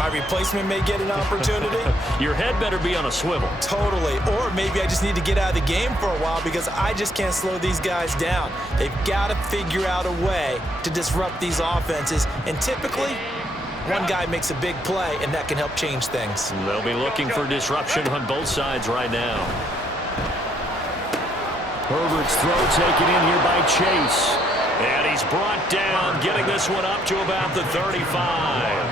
My replacement may get an opportunity. Your head better be on a swivel. Totally. Or maybe I just need to get out of the game for a while because I just can't slow these guys down. They've got to figure out a way to disrupt these offenses. And typically, one guy makes a big play, and that can help change things. They'll be looking for disruption on both sides right now. Herbert's throw taken in here by Chase. And he's brought down, getting this one up to about the 35.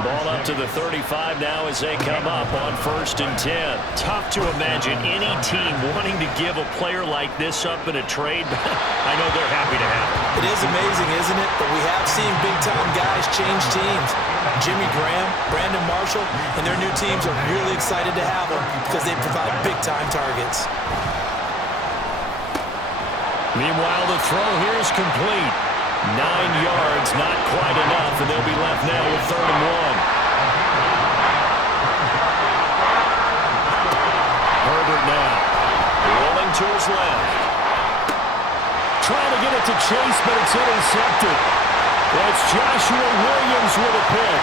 Ball up to the 35 now as they come up on 1st and 10. Tough to imagine any team wanting to give a player like this up in a trade. I know they're happy to have it. It is amazing, isn't it? But we have seen big-time guys change teams. Jimmy Graham, Brandon Marshall, and their new teams are really excited to have them because they provide big-time targets. Meanwhile, the throw here is complete. 9 yards, not quite enough, and they'll be left now with 3rd and 1. Herbert now, rolling to his left. Trying to get it to Chase, but it's intercepted. It's Joshua Williams with a pick.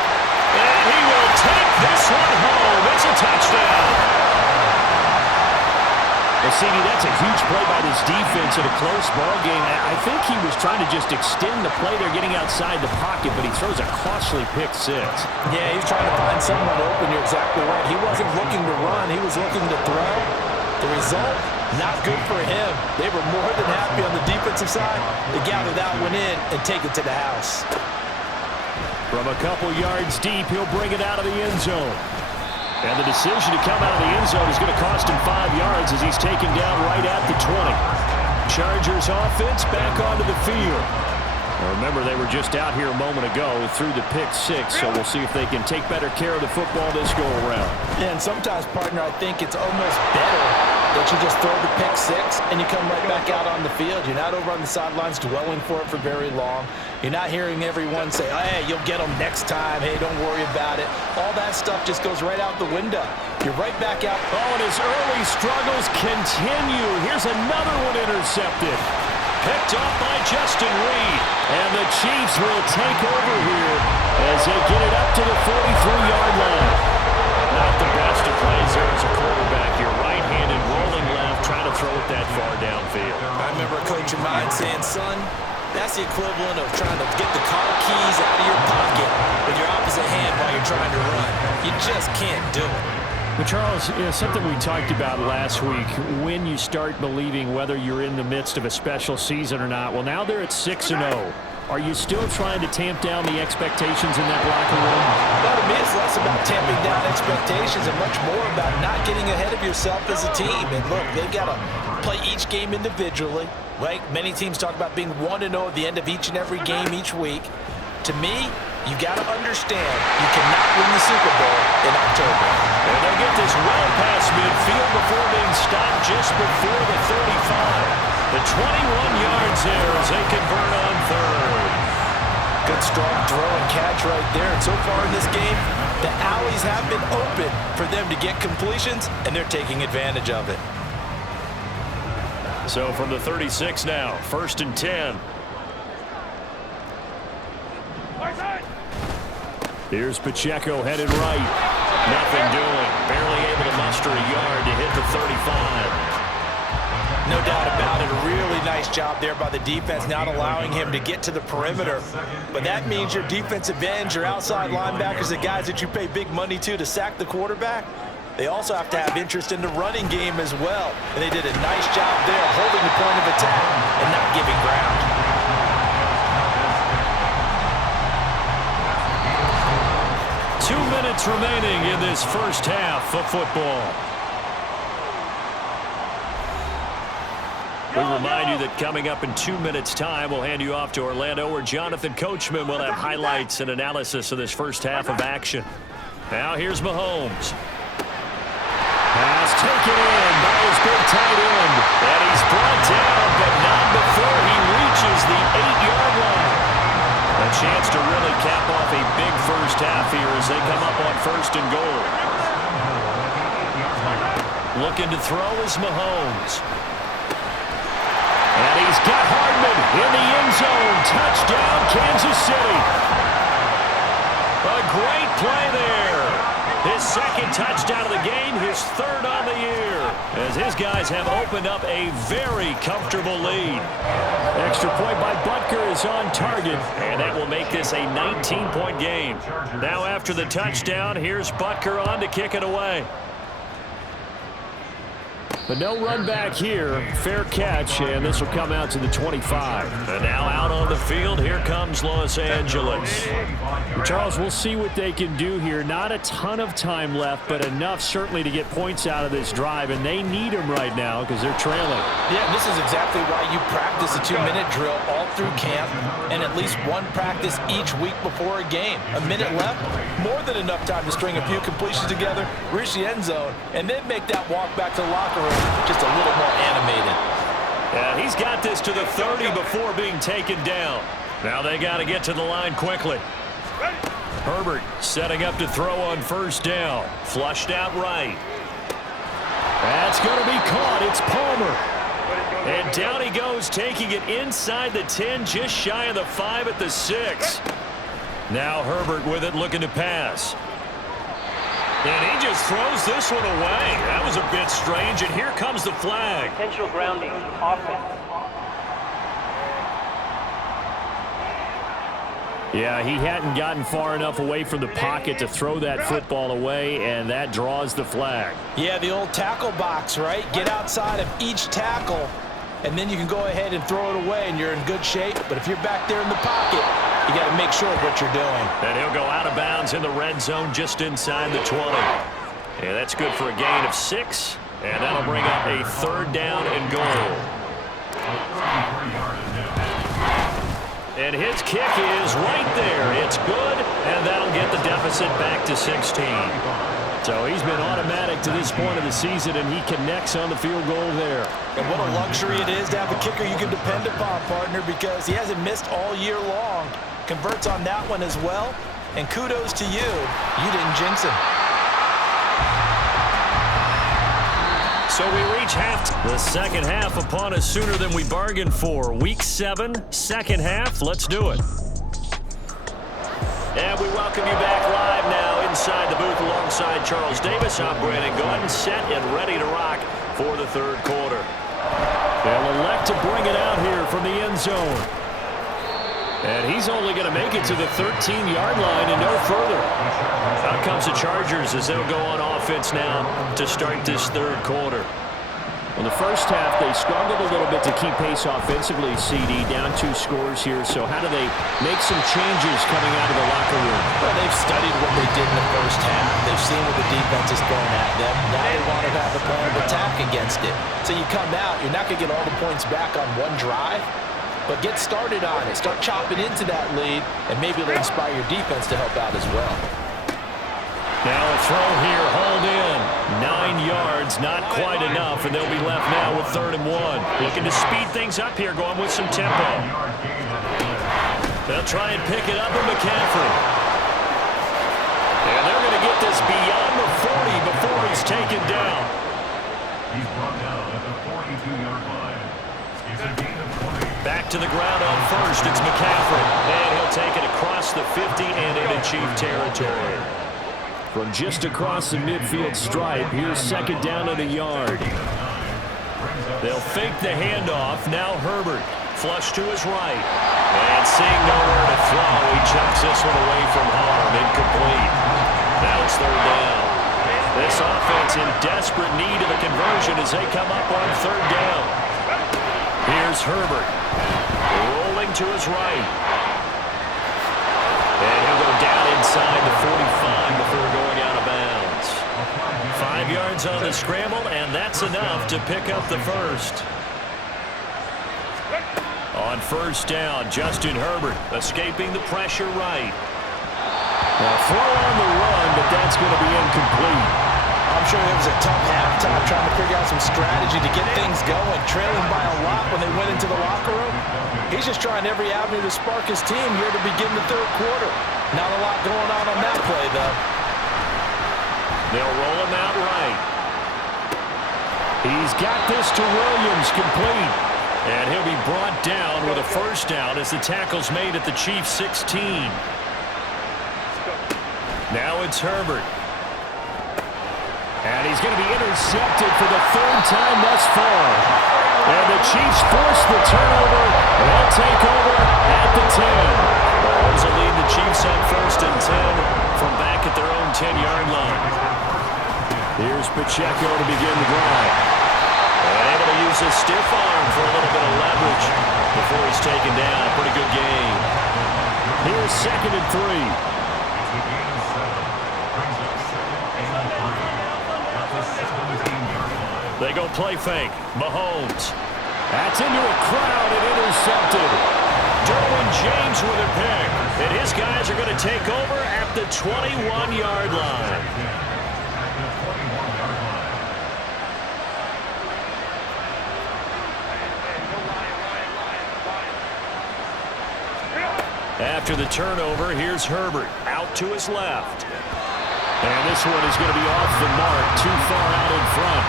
And he will take this one home. It's a touchdown. Well, CD, that's a huge play by this defense in a close ball game. I think he was trying to just extend the play. They're getting outside the pocket, but he throws a costly pick 6. Yeah, he's trying to find someone open. You're exactly right. He wasn't looking to run. He was looking to throw. The result, not good for him. They were more than happy on the defensive side to gather that one in and take it to the house. From a couple yards deep, he'll bring it out of the end zone. And the decision to come out of the end zone is going to cost him 5 yards as he's taken down right at the 20. Chargers offense back onto the field. Well, remember, they were just out here a moment ago through the pick 6, so we'll see if they can take better care of the football this go-around. Yeah, and sometimes, partner, I think it's almost better that you just throw the pick 6 and you come right back out on the field. You're not over on the sidelines dwelling for it for very long. You're not hearing everyone say, oh, hey, you'll get them next time. Hey, don't worry about it. All that stuff just goes right out the window. You're right back out. Oh, and his early struggles continue. Here's another one intercepted. Picked off by Justin Reed. And the Chiefs will take over here as they get it up to the 43-yard line. Not the best of plays there as a quarterback. You're right-handed, rolling left, trying to throw it that far downfield. I remember a coach of mine saying, son, that's the equivalent of trying to get the car keys out of your pocket with your opposite hand while you're trying to run. You just can't do it. But Charles, something we talked about last week, when you start believing whether you're in the midst of a special season or not. Well, now they're at 6-0. Are you still trying to tamp down the expectations in that locker room? Well, to me, it's less about tamping down expectations and much more about not getting ahead of yourself as a team. And look, they've got to play each game individually, right? Many teams talk about being 1-0 at the end of each and every game each week. To me, you got to understand you cannot win the Super Bowl in October. And they get this well past midfield before being stopped just before the 35. The 21 yards there as they convert on 3rd. Good strong throw and catch right there. And so far in this game, the alleys have been open for them to get completions, and they're taking advantage of it. So from the 36 now, 1st and 10. Here's Pacheco headed right. Nothing doing. Barely able to muster a yard to hit the 35. No doubt about it. A really nice job there by the defense, not allowing him to get to the perimeter. But that means your defensive ends, your outside linebackers, the guys that you pay big money to sack the quarterback, they also have to have interest in the running game as well. And they did a nice job there holding the point of attack and not giving ground. 2 minutes remaining in this first half of football. We remind you that coming up in 2 minutes' time, we'll hand you off to Orlando, where Jonathan Coachman will have highlights and analysis of this first half of action. Now here's Mahomes. Pass taken in by his big tight end. And he's brought down, but not before he reaches the 8-yard line. A chance to really cap off a big first half here as they come up on 1st and goal. Looking to throw is Mahomes. And he's got Hardman in the end zone. Touchdown, Kansas City. A great play there. second touchdown of the game, his third on the year, as his guys have opened up a very comfortable lead. Extra point by Butker is on target, and that will make this a 19-point game. Now after the touchdown, here's Butker on to kick it away. But no run back here. Fair catch, and this will come out to the 25. And now out on the field, here comes Los Angeles. Charles, we'll see what they can do here. Not a ton of time left, but enough certainly to get points out of this drive, and they need them right now because they're trailing. Yeah, and this is exactly why you practice a 2-minute drill all through camp and at least one practice each week before a game. A minute left, more than enough time to string a few completions together, reach the end zone, and then make that walk back to the locker room just a little more animated. Yeah, he's got this to the 30 before being taken down. Now they got to get to the line quickly. Herbert setting up to throw on first down. Flushed out right. That's going to be caught. It's Palmer. And down he goes, taking it inside the 10, just shy of the 5 at the 6. Now Herbert with it, looking to pass. And he just throws this one away. That was a bit strange, and here comes the flag. Potential grounding, offense. Yeah, he hadn't gotten far enough away from the pocket to throw that football away, and that draws the flag. Yeah, the old tackle box, right? Get outside of each tackle, and then you can go ahead and throw it away, and you're in good shape. But if you're back there in the pocket, you got to make sure of what you're doing. And he'll go out of bounds in the red zone just inside the 20. Yeah, that's good for a gain of 6, and that'll bring up a third down and goal. And his kick is right there. It's good, and that'll get the deficit back to 16. So he's been automatic to this point of the season, and he connects on the field goal there. And what a luxury it is to have a kicker you can depend upon, partner, because he hasn't missed all year long. Converts on that one as well, and kudos to you. You didn't jinx him. So we reach the second half upon us sooner than we bargained for. Week 7, second half. Let's do it. And we welcome you back live now inside the booth alongside Charles Davis. I'm Brandon Gordon, set and ready to rock for the third quarter. They'll elect to bring it out here from the end zone. And he's only going to make it to the 13-yard line and no further. Out comes the Chargers as they'll go on offense now to start this third quarter. In the first half, they struggled a little bit to keep pace offensively, CD, down 2 scores here. So how do they make some changes coming out of the locker room? Well, they've studied what they did in the first half. They've seen what the defense is throwing at them. Now they want to have a plan of attack against it. So you come out, you're not going to get all the points back on one drive, but get started on it. Start chopping into that lead, and maybe it'll inspire your defense to help out as well. Now a throw here, hauled in. 9 yards, not quite enough, and they'll be left now with 3rd and 1. Looking to speed things up here, going with some tempo. They'll try and pick it up with McCaffrey. And they're going to get this beyond the 40 before he's taken down. He's brought down at the 42-yard line. It's a gain of 20. Back to the ground on first, it's McCaffrey. And he'll take it across the 50 and into Chief territory. From just across the midfield stripe, here's 2nd down and a yard. They'll fake the handoff. Now Herbert, flush to his right. And seeing nowhere to throw, he chucks this one away from harm. Incomplete. Now it's 3rd down. This offense in desperate need of a conversion as they come up on 3rd down. Here's Herbert, rolling to his right. And he'll go down inside the 45 before going out of bounds. 5 yards on the scramble, and that's enough to pick up the first. On 1st down, Justin Herbert escaping the pressure right. Now throw on the run, but that's going to be incomplete. I'm sure it was a tough halftime trying to figure out some strategy to get things going, trailing by a lot when they went into the locker room. He's just trying every avenue to spark his team here to begin the third quarter. Not a lot going on that play, though. They'll roll him out right. He's got this to Williams, complete. And he'll be brought down with a 1st down as the tackle's made at the Chiefs' 16. Now it's Herbert. And he's going to be intercepted for the third time thus far. And the Chiefs force the turnover. They'll take over at the 10. Mahomes will lead the Chiefs on 1st and 10 from back at their own 10-yard line. Here's Pacheco to begin the drive. And able to use his stiff arm for a little bit of leverage before he's taken down. A pretty good game. Here's 2nd and 3. They go play fake. Mahomes. That's into a crowd and intercepted. Derwin James with a pick. And his guys are going to take over at the 21-yard line. After the turnover, here's Herbert out to his left. And this one is going to be off the mark, too far out in front.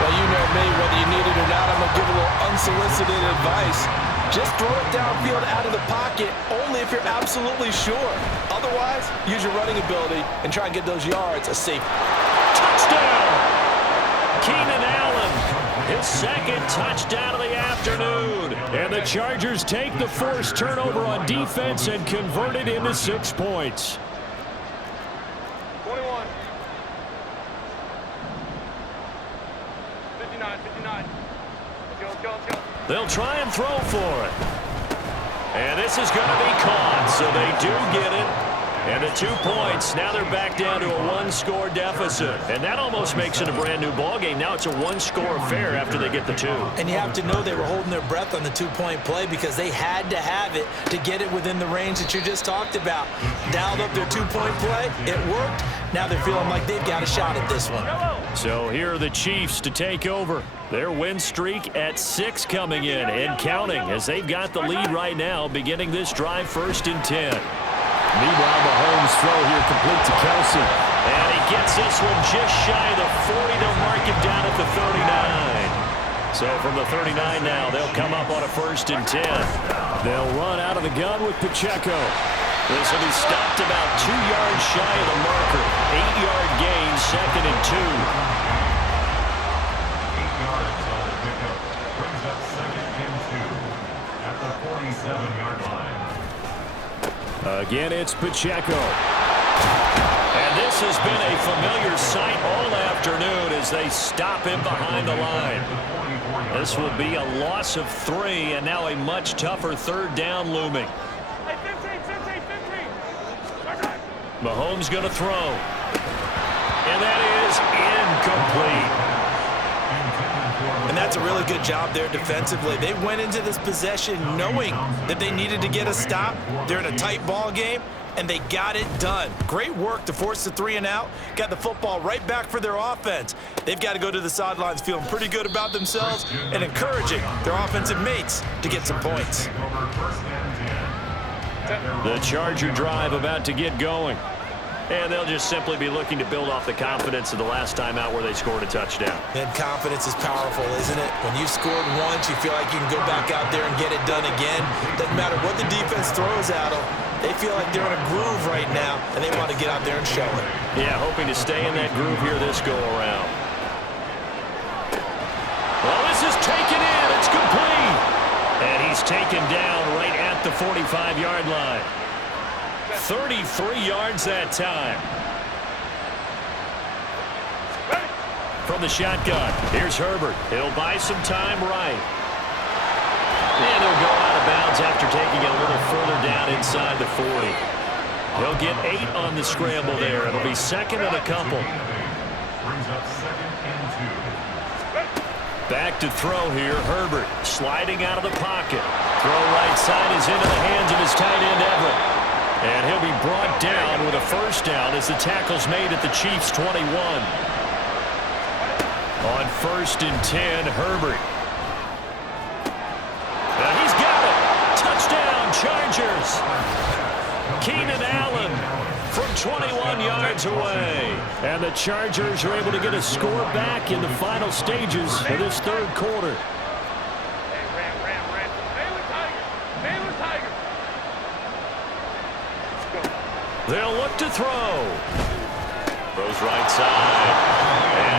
Well, you know me, whether you need it or not, I'm going to give a little unsolicited advice. Just throw it downfield out of the pocket, only if you're absolutely sure. Otherwise, use your running ability and try and get those yards a safe. Touchdown! Keenan Allen, his 2nd touchdown of the afternoon. And the Chargers take the forced turnover on defense and convert it into 6 points. 21. 59. Let's go. They'll try and throw for it. And this is going to be caught, so they do get it. And the 2 points, now they're back down to a 1-score deficit. And that almost makes it a brand-new ballgame. Now it's a 1-score affair after they get the 2. And you have to know they were holding their breath on the 2-point play because they had to have it to get it within the range that you just talked about. Dialed up their 2-point play. It worked. Now they're feeling like they've got a shot at this one. So here are the Chiefs to take over. Their win streak at 6 coming in and counting as they've got the lead right now beginning this drive 1st and 10. Meanwhile, Mahomes' throw here complete to Kelsey. And he gets this one just shy of the 40. They'll mark him down at the 39. So from the 39 now, they'll come up on a 1st and 10. They'll run out of the gun with Pacheco. This will be stopped about 2 yards shy of the marker. 8-yard gain, 2nd and 2. 8 yards on the pickup. Brings up 2nd and 2 at the 47-yard line. Again, it's Pacheco. And this has been a familiar sight all afternoon as they stop him behind the line. This will be a loss of 3, and now a much tougher 3rd down looming. Hey, 15. Mahomes going to throw. And that is incomplete. And that's a really good job there defensively. They went into this possession knowing that they needed to get a stop. They're in a tight ball game, and they got it done. Great work to force the 3 and out. Got the football right back for their offense. They've got to go to the sidelines feeling pretty good about themselves and encouraging their offensive mates to get some points. The Charger drive about to get going. And they'll just simply be looking to build off the confidence of the last time out where they scored a touchdown. And confidence is powerful, isn't it? When you've scored once, you feel like you can go back out there and get it done again. Doesn't matter what the defense throws at them. They feel like they're in a groove right now, and they want to get out there and show it. Yeah, hoping to stay in that groove here this go-around. Well, this is taken in. It's complete. And he's taken down right at the 45-yard line. 33 yards that time. From the shotgun, here's Herbert. He'll buy some time right. And he'll go out of bounds after taking it a little further down inside the 40. He'll get 8 on the scramble there. It'll be 2nd and a couple. Brings up 2nd and 2. Back to throw here, Herbert sliding out of the pocket. Throw right side is into the hands of his tight end, Everett. And he'll be brought down with a 1st down as the tackle's made at the Chiefs' 21. On 1st and 10, Herbert. And he's got it. Touchdown, Chargers. Keenan Allen from 21 yards away. And the Chargers are able to get a score back in the final stages of this 3rd quarter. Ram. Baylor Tiger. They'll look to throw. Throws right side.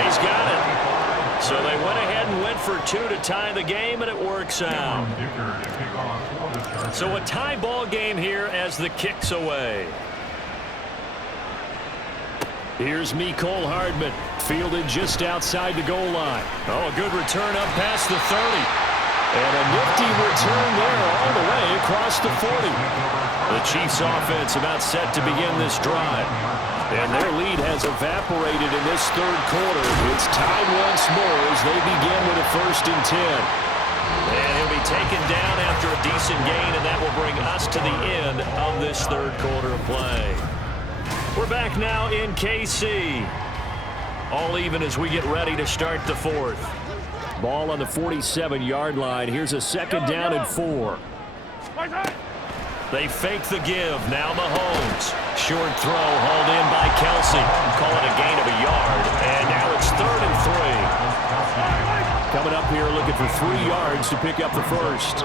So they went ahead and went for two to tie the game, and it works out. So a tie ball game here as the kick's away. Here's Mecole Hardman, fielded just outside the goal line. Oh, a good return up past the 30. And a nifty return there all the way across the 40. The Chiefs offense about set to begin this drive. And their lead has evaporated in this third quarter. It's tied once more as they begin with a 1st and 10. And he'll be taken down after a decent gain, and that will bring us to the end of this third quarter of play. We're back now in KC. All even as we get ready to start the fourth. Ball on the 47-yard line. Here's a 2nd down and 4. They fake the give. Now Mahomes. Short throw hauled in by Kelsey. Call it a gain of a yard. And now it's 3rd and 3. Coming up here looking for 3 yards to pick up the first.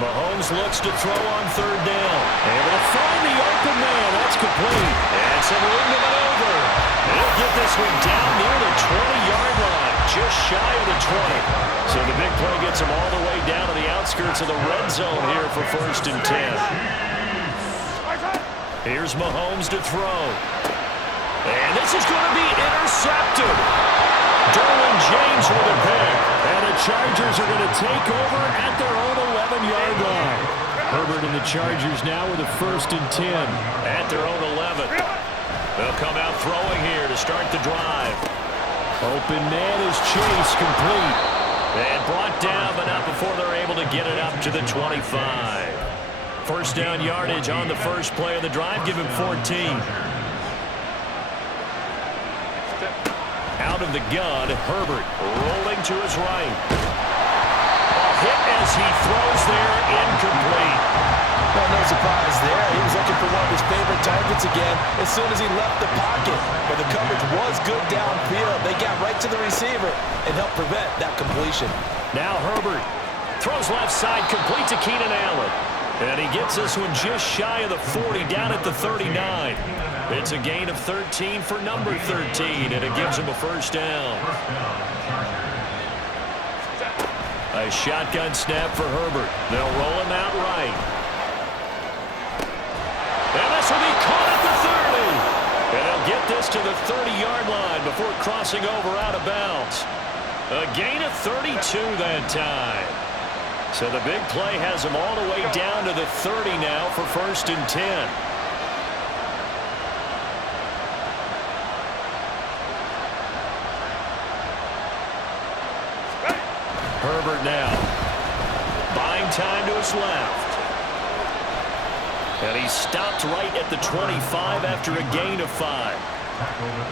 Mahomes looks to throw on 3rd down. Able to find the open man. That's complete. And some room to maneuver. He'll get this one down near the 20-yard line. Just shy of the 20. So the big play gets him all the way down to the outskirts of the red zone here for 1st and 10. Here's Mahomes to throw. And this is going to be intercepted. Derwin James with a pick. And the Chargers are going to take over at their own 11-yard line. Herbert and the Chargers now with a 1st and 10. At their own 11. They'll come out throwing here to start the drive. Open man is Chase, complete. And brought down, but not before they're able to get it up to the 25. 1st down yardage on the first play of the drive. Give him 14. Out of the gun, Herbert rolling to his right. A hit as he throws there, incomplete. Well, no surprise there. He was looking for one of his favorite targets again as soon as he left the pocket. But the coverage was good downfield. They got right to the receiver and helped prevent that completion. Now Herbert throws left side, complete to Keenan Allen. And he gets this one just shy of the 40, down at the 39. It's a gain of 13 for number 13, and it gives him a 1st down. A shotgun snap for Herbert. They'll roll him out right. And this will be caught at the 30. And they'll get this to the 30-yard line before crossing over out of bounds. A gain of 32 that time. So the big play has him all the way down to the 30 now for 1st and 10. Herbert now. Buying time to his left. And he stopped right at the 25 after a gain of 5.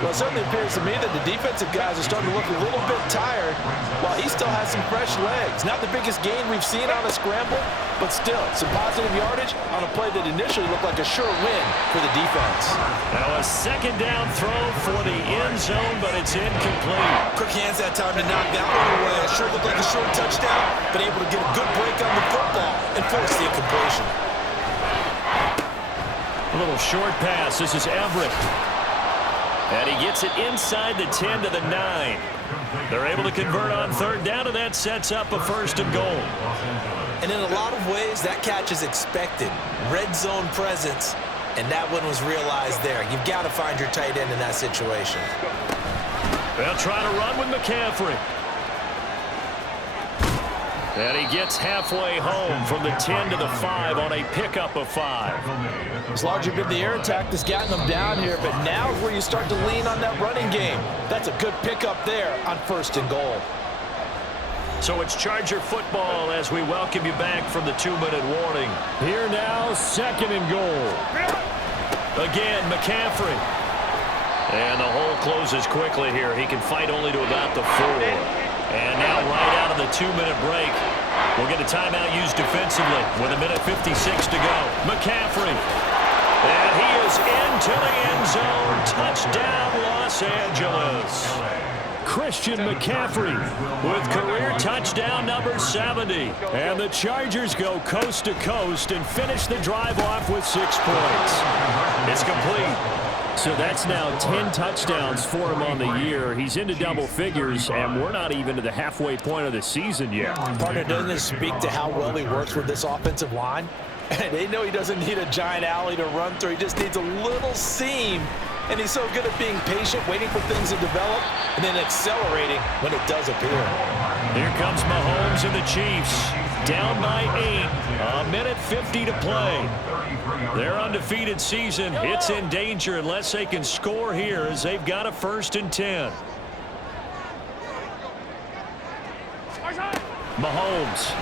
Well, it certainly appears to me that the defensive guys are starting to look a little bit tired while he still has some fresh legs. Not the biggest gain we've seen on a scramble, but still some positive yardage on a play that initially looked like a sure win for the defense. Now a 2nd down throw for the end zone, but it's incomplete. Quick hands that time to knock that one away. It sure looked like a short touchdown, but able to get a good break on the football and force the incompletion. A little short pass. This is Everett. And he gets it inside the 10 to the 9. They're able to convert on 3rd down, and that sets up a 1st and goal. And in a lot of ways, that catch is expected. Red zone presence, and that one was realized there. You've got to find your tight end in that situation. They'll try to run with McCaffrey. And he gets halfway home from the 10 to the 5 on a pickup of 5. It's largely been the air attack that's gotten them down here, but now is where you start to lean on that running game. That's a good pickup there on 1st and goal. So it's Charger football as we welcome you back from the 2-minute warning. Here now, 2nd and goal. Again, McCaffrey. And the hole closes quickly here. He can fight only to about the 4. And now right out of the 2-minute break, we'll get a timeout used defensively with 1:56 to go. McCaffrey. And he is into the end zone. Touchdown, Los Angeles. Christian McCaffrey With career touchdown number 70. And the Chargers go coast to coast and finish the drive off with 6 points. It's complete. So that's now 10 touchdowns for him on the year. He's into double figures, and we're not even to the halfway point of the season yet. Partner, doesn't this speak to how well he works with this offensive line? They know he doesn't need a giant alley to run through. He just needs a little seam. And he's so good at being patient, waiting for things to develop, and then accelerating when it does appear. Here comes Mahomes and the Chiefs. Down by 8. A minute 50 to play. Their undefeated season, it's in danger unless they can score here as they've got a 1st and 10. Mahomes.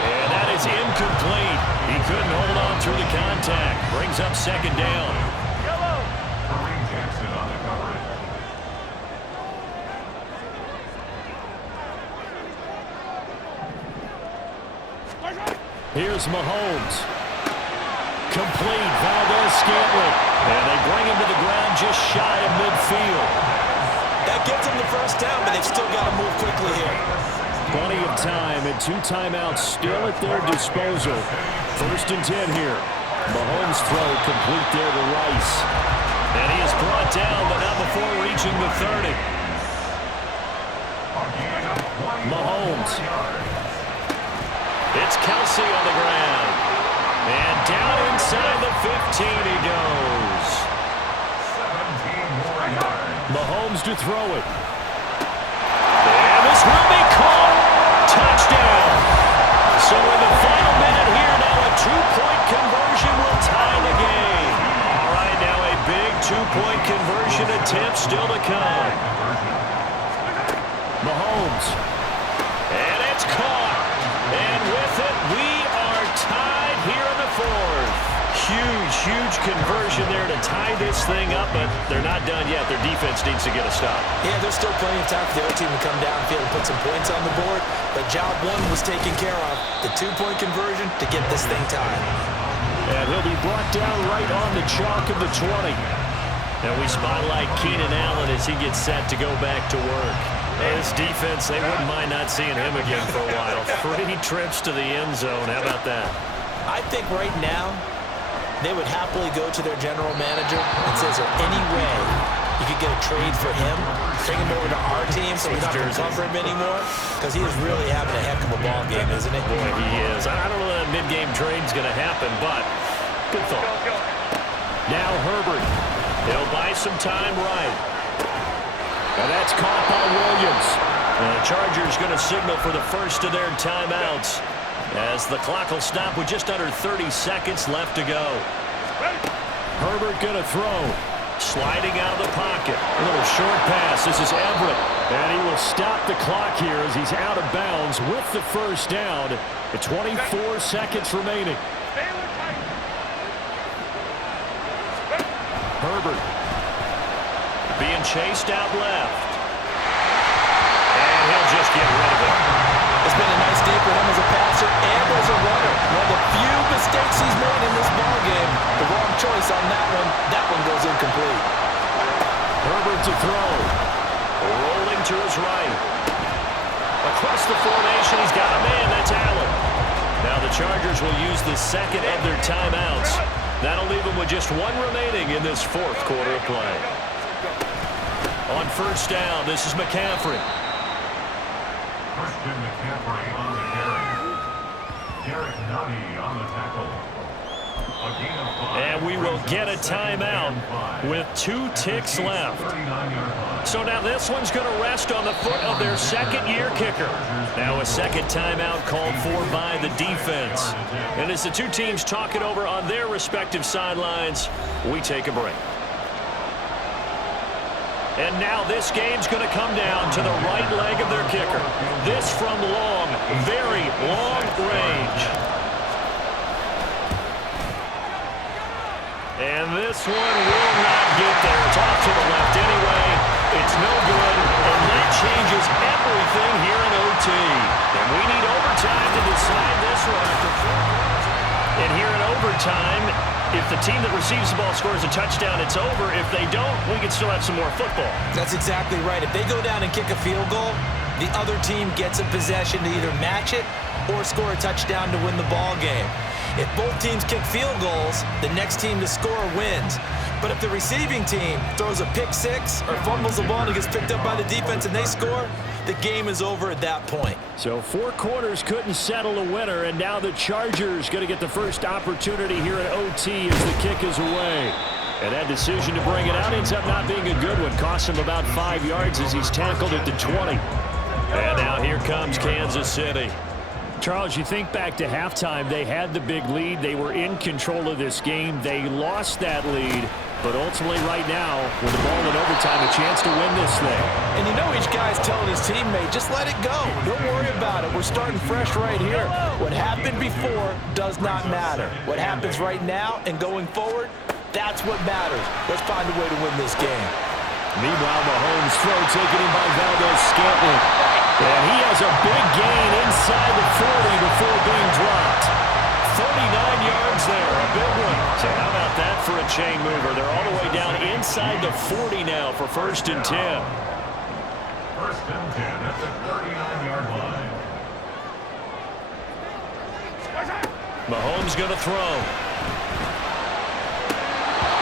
And that is incomplete. He couldn't hold on through the contact. Brings up 2nd down. Kareem Jackson on the coverage. Here's Mahomes. Complete. Valdez-Scantling. And they bring him to the ground just shy of midfield. That gets him the 1st down, but they've still got to move quickly here. Plenty of time and 2 timeouts still at their disposal. 1st and 10 here. Mahomes' throw complete there to Rice. And he is brought down, but not before reaching the 30. Mahomes. It's Kelsey on the ground. And down inside the 15 he goes. 17 more yards. Mahomes to throw it. And this will be caught. Touchdown. So in the final minute here now, a 2-point conversion will tie the game. All right, now a big 2-point conversion attempt still to come. Mahomes. And it's caught. And with it, we are tied here in the 4th. Huge conversion there to tie this thing up, but they're not done yet. Their defense needs to get a stop. Yeah, there's still plenty of time for the other team to come downfield and put some points on the board. But job 1 was taken care of. The 2-point conversion to get this thing tied. And he'll be brought down right on the chalk of the 20. And we spotlight Keenan Allen as he gets set to go back to work. This defense, they wouldn't mind not seeing him again for a while. 3 trips to the end zone. How about that? I think right now, they would happily go to their general manager and say, is there any way you could get a trade for him, bring him over to our team so we don't have to cover him anymore? Because he is really having a heck of a ball game, isn't he? Boy, he is. I don't know that mid-game trade's going to happen, but good thought. Now Herbert. He'll buy some time right. And that's caught by Williams. And the Chargers going to signal for the first of their timeouts as the clock will stop with just under 30 seconds left to go. Herbert going to throw. Sliding out of the pocket. A little short pass. This is Everett. And he will stop the clock here as he's out of bounds with the 1st down. At 24 seconds remaining. Herbert. Being chased out left. And he'll just get rid of it. It's been a nice day for him as a passer and as a runner. One of the few mistakes he's made in this ball game. The wrong choice on that one. That one goes incomplete. Herbert to throw. Rolling to his right. Across the formation, he's got a man. That's Allen. Now the Chargers will use the 2nd of their timeouts. That'll leave them with just 1 remaining in this 4th quarter of play. On 1st down, this is McCaffrey. Christian McCaffrey on the carry. Derek Nunny on the tackle. A gain of 5. And we will get a timeout with 2 ticks left. 39-yard line. So now this one's going to rest on the foot of their 2nd-year kicker. Now a 2nd timeout called for by the defense. And as the 2 teams talk it over on their respective sidelines, we take a break. And now this game's going to come down to the right leg of their kicker. This from long, very long range. And this one will not get there. It's off to the left anyway. It's no good, and that changes everything here in OT. And we need overtime to decide this one after 4 quarters. And here in overtime, if the team that receives the ball scores a touchdown, it's over. If they don't, we can still have some more football. That's exactly right. If they go down and kick a field goal, the other team gets a possession to either match it or score a touchdown to win the ball game. If both teams kick field goals, the next team to score wins. But if the receiving team throws a pick six or fumbles the ball and it gets picked up by the defense and they score, the game is over at that point. So 4 quarters couldn't settle a winner, and now the Chargers going to get the first opportunity here at OT as the kick is away. And that decision to bring it out ends up not being a good one. Costs him about 5 yards as he's tackled at the 20. And now here comes Kansas City. Charles, you think back to halftime, they had the big lead. They were in control of this game. They lost that lead. But ultimately right now, with the ball in overtime, a chance to win this thing. And you know each guy's telling his teammate, just let it go. Don't worry about it. We're starting fresh right here. What happened before does not matter. What happens right now and going forward, that's what matters. Let's find a way to win this game. Meanwhile, Mahomes' throw taken in by Valdez-Scantling. And he has a big gain inside the 40 before being dropped. 39 yards there, a big one. So how about that for a chain mover? They're all the way down inside the 40 now for 1st and 10. 1st and 10 at the 39-yard line. Mahomes going to throw.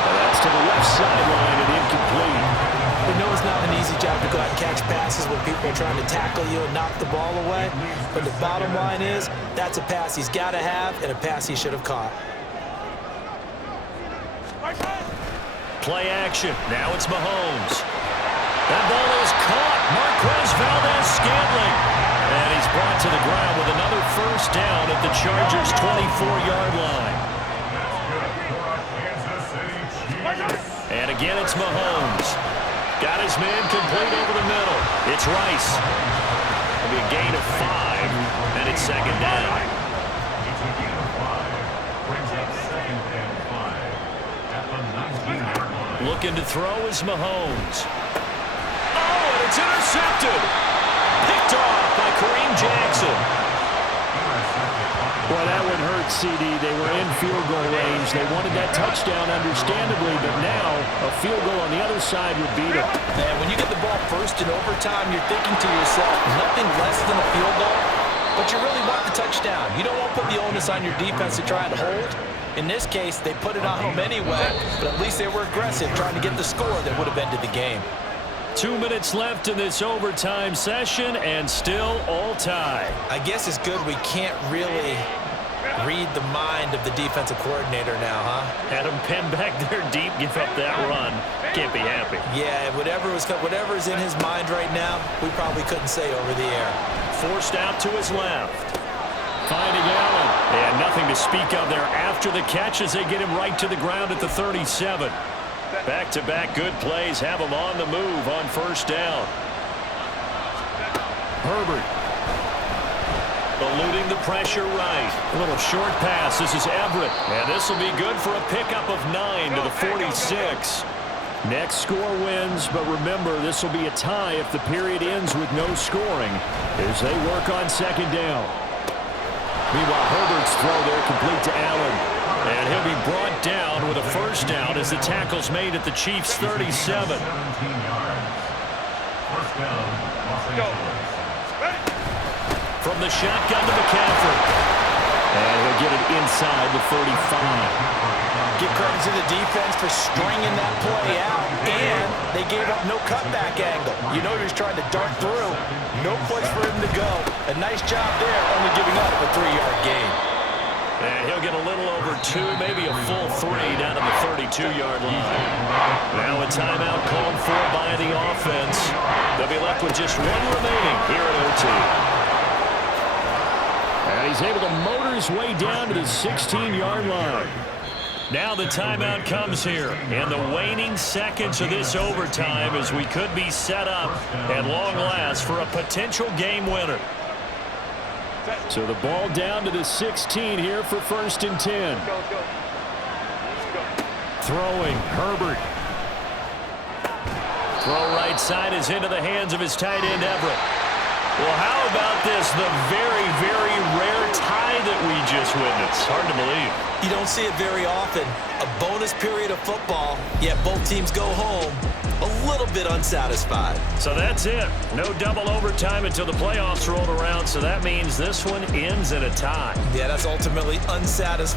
And that's to the left sideline and incomplete. We know it's not an easy job to go out and catch passes when people are trying to tackle you and knock the ball away. But the bottom line is, that's a pass he's got to have and a pass he should have caught. Play action. Now it's Mahomes. That ball is caught. Marquez Valdez-Scantling. And he's brought to the ground with another 1st down at the Chargers' 24-yard line. And again, it's Mahomes. Got his man complete over the middle. It's Rice. It'll be a gain of 5, and it's 2nd down. It's a gain of 5. Brings up 2nd and 5 at the 19-yard line. Looking to throw is Mahomes. Oh, and it's intercepted. Picked off by Kareem Jackson. Well, that would hurt, CD. They were in field goal range. They wanted that touchdown, understandably, but now a field goal on the other side would beat them. And when you get the ball first in overtime, you're thinking to yourself, nothing less than a field goal, but you really want the touchdown. You don't want to put the onus on your defense to try and hold. In this case, they put it on him anyway, but at least they were aggressive, trying to get the score that would have ended the game. 2 minutes left in this overtime session, and still all tie. I guess it's good we can't really read the mind of the defensive coordinator now, huh? Had him pinned back there deep, give up that run. Can't be happy. Yeah, whatever is in his mind right now, we probably couldn't say over the air. Forced out to his left. Finding Allen. And nothing to speak of there after the catch as they get him right to the ground at the 37. Back-to-back good plays have him on the move on 1st down. Herbert. Eluding the pressure right. A little short pass. This is Everett. And this will be good for a pickup of 9 to the 46. Next score wins, but remember, this will be a tie if the period ends with no scoring as they work on 2nd down. Meanwhile, Herbert's throw there complete to Allen. And he'll be brought down with a 1st down as the tackle's made at the Chiefs' 37. 17 yards. 1st down, Los Angeles. From the shotgun to McCaffrey. And he'll get it inside the 35. Give credit to the defense for stringing that play out, and they gave up no cutback angle. You know he was trying to dart through. No place for him to go. A nice job there, only giving up a 3-yard gain. And he'll get a little over 2, maybe a full 3 down to the 32-yard line. Now a timeout called for by the offense. They'll be left with just 1 remaining here at OT. And he's able to motor his way down to the 16-yard line. Now the timeout comes here in the waning seconds of this overtime as we could be set up at long last for a potential game winner. So the ball down to the 16 here for 1st and 10. Throwing, Herbert. Throw right side is into the hands of his tight end, Everett. Well, how about this? The very, very rare tie that we just witnessed. Hard to believe. You don't see it very often. A bonus period of football, yet both teams go home a little bit unsatisfied. So that's it. No double overtime until the playoffs rolled around, so that means this one ends in a tie. Yeah, that's ultimately unsatisfying.